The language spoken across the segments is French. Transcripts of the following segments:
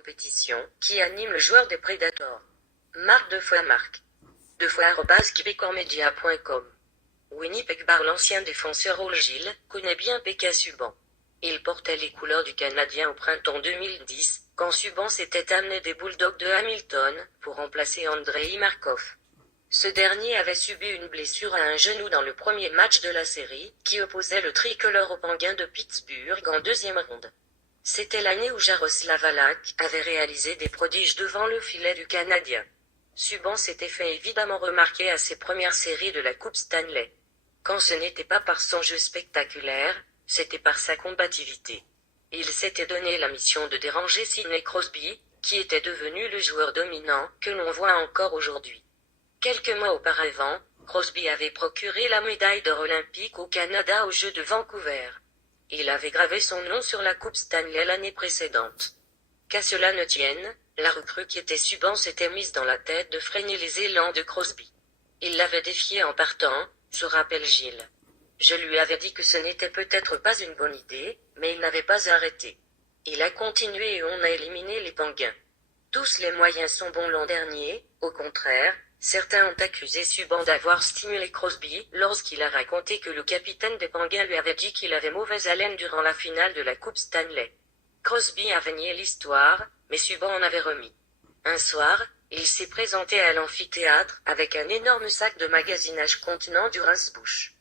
compétition, qui anime le joueur des Predators. Marc Marc. @quebecormedia.com. Winnipeg Bar. L'ancien défenseur Ole Gilles connaît bien P.K. Subban. Il portait les couleurs du Canadien au printemps 2010, quand Subban s'était amené des Bulldogs de Hamilton, pour remplacer Andrei Markov. Ce dernier avait subi une blessure à un genou dans le premier match de la série, qui opposait le tricolore aux Penguins de Pittsburgh en deuxième ronde. C'était l'année où Jaroslav Halak avait réalisé des prodiges devant le filet du Canadien. Subban s'était fait évidemment remarquer à ses premières séries de la Coupe Stanley. Quand ce n'était pas par son jeu spectaculaire, c'était par sa combativité. Il s'était donné la mission de déranger Sidney Crosby, qui était devenu le joueur dominant que l'on voit encore aujourd'hui. Quelques mois auparavant, Crosby avait procuré la médaille d'or olympique au Canada aux Jeux de Vancouver. Il avait gravé son nom sur la Coupe Stanley l'année précédente. Qu'à cela ne tienne, la recrue qui était Subban s'était mise dans la tête de freiner les élans de Crosby. Il l'avait défié en partant, se rappelle Gilles. Je lui avais dit que ce n'était peut-être pas une bonne idée, mais il n'avait pas arrêté. Il a continué et on a éliminé les Penguins. Tous les moyens sont bons l'an dernier, au contraire, certains ont accusé Subban d'avoir stimulé Crosby lorsqu'il a raconté que le capitaine des Penguins lui avait dit qu'il avait mauvaise haleine durant la finale de la Coupe Stanley. Crosby avait nié l'histoire, mais Subban en avait remis. Un soir, il s'est présenté à l'amphithéâtre avec un énorme sac de magasinage contenant du rince-bouche.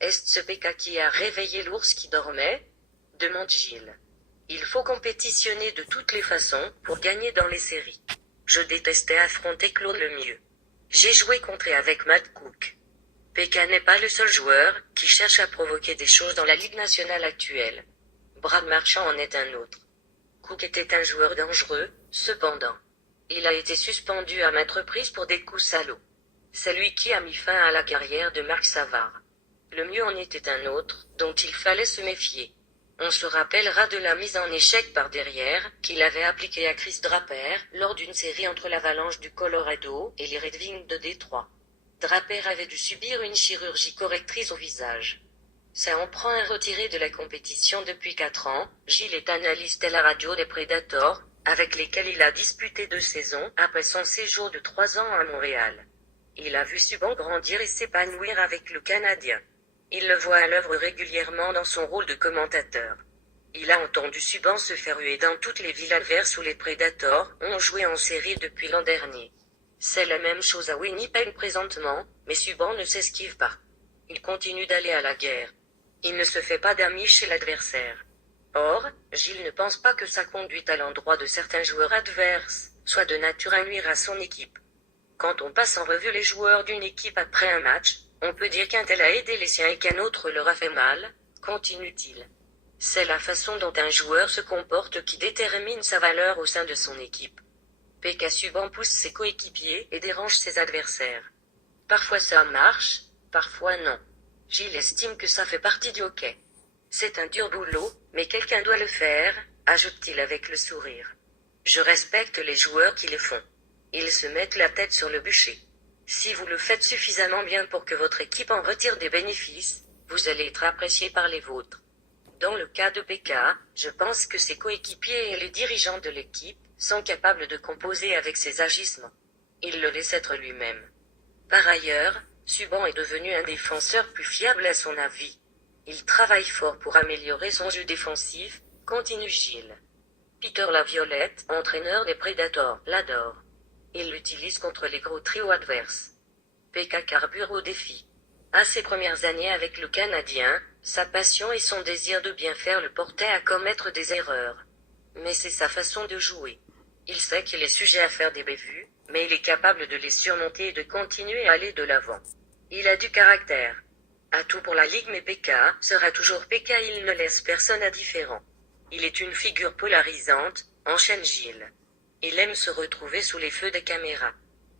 Est-ce ce P.K. qui a réveillé l'ours qui dormait? Demande Gilles. Il faut compétitionner de toutes les façons pour gagner dans les séries. Je détestais affronter Claude Lemieux. J'ai joué contre et avec Matt Cook. P.K. n'est pas le seul joueur qui cherche à provoquer des choses dans la Ligue nationale actuelle. Brad Marchand en est un autre. Cook était un joueur dangereux, cependant. Il a été suspendu à maintes reprises pour des coups salauds. C'est lui qui a mis fin à la carrière de Marc Savard. Lemieux en était un autre, dont il fallait se méfier. On se rappellera de la mise en échec par derrière qu'il avait appliquée à Chris Draper lors d'une série entre l'Avalanche du Colorado et les Red Wings de Détroit. Draper avait dû subir une chirurgie correctrice au visage. Ça en prend un retiré de la compétition depuis 4 ans. Gilles est analyste à la radio des Predators, avec lesquels il a disputé 2 saisons après son séjour de 3 ans à Montréal. Il a vu Subban grandir et s'épanouir avec le Canadien. Il le voit à l'œuvre régulièrement dans son rôle de commentateur. Il a entendu Subban se faire huer dans toutes les villes adverses où les Predators ont joué en série depuis l'an dernier. C'est la même chose à Winnipeg présentement, mais Subban ne s'esquive pas. Il continue d'aller à la guerre. Il ne se fait pas d'amis chez l'adversaire. Or, Gilles ne pense pas que sa conduite à l'endroit de certains joueurs adverses soit de nature à nuire à son équipe. Quand on passe en revue les joueurs d'une équipe après un match, on peut dire qu'un tel a aidé les siens et qu'un autre leur a fait mal, continue-t-il. C'est la façon dont un joueur se comporte qui détermine sa valeur au sein de son équipe. P.K. Subban pousse ses coéquipiers et dérange ses adversaires. Parfois ça marche, parfois non. Gilles estime que ça fait partie du hockey. C'est un dur boulot, mais quelqu'un doit le faire, ajoute-t-il avec le sourire. Je respecte les joueurs qui le font. Ils se mettent la tête sur le bûcher. Si vous le faites suffisamment bien pour que votre équipe en retire des bénéfices, vous allez être apprécié par les vôtres. Dans le cas de P.K., je pense que ses coéquipiers et les dirigeants de l'équipe sont capables de composer avec ses agissements. Il le laisse être lui-même. Par ailleurs, Subban est devenu un défenseur plus fiable à son avis. Il travaille fort pour améliorer son jeu défensif, continue Gilles. Peter Laviolette, entraîneur des Predators, l'adore. Il l'utilise contre les gros trios adverses. P.K. carbure au défi. À ses premières années avec le Canadien, sa passion et son désir de bien faire le portaient à commettre des erreurs. Mais c'est sa façon de jouer. Il sait qu'il est sujet à faire des bévues, mais il est capable de les surmonter et de continuer à aller de l'avant. Il a du caractère. Atout pour la Ligue, mais P.K. sera toujours P.K. Il ne laisse personne indifférent. Il est une figure polarisante, enchaîne Gilles. Il aime se retrouver sous les feux des caméras.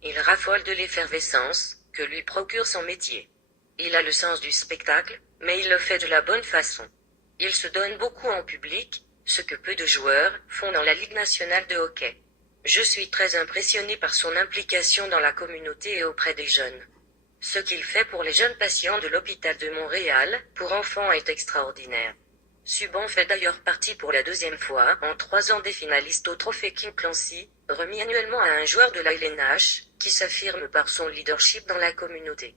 Il raffole de l'effervescence que lui procure son métier. Il a le sens du spectacle, mais il le fait de la bonne façon. Il se donne beaucoup en public, ce que peu de joueurs font dans la Ligue nationale de hockey. Je suis très impressionné par son implication dans la communauté et auprès des jeunes. Ce qu'il fait pour les jeunes patients de l'hôpital de Montréal, pour enfants, est extraordinaire. Subban fait d'ailleurs partie pour la deuxième fois en 3 ans des finalistes au trophée King Clancy, remis annuellement à un joueur de la LNH, qui s'affirme par son leadership dans la communauté.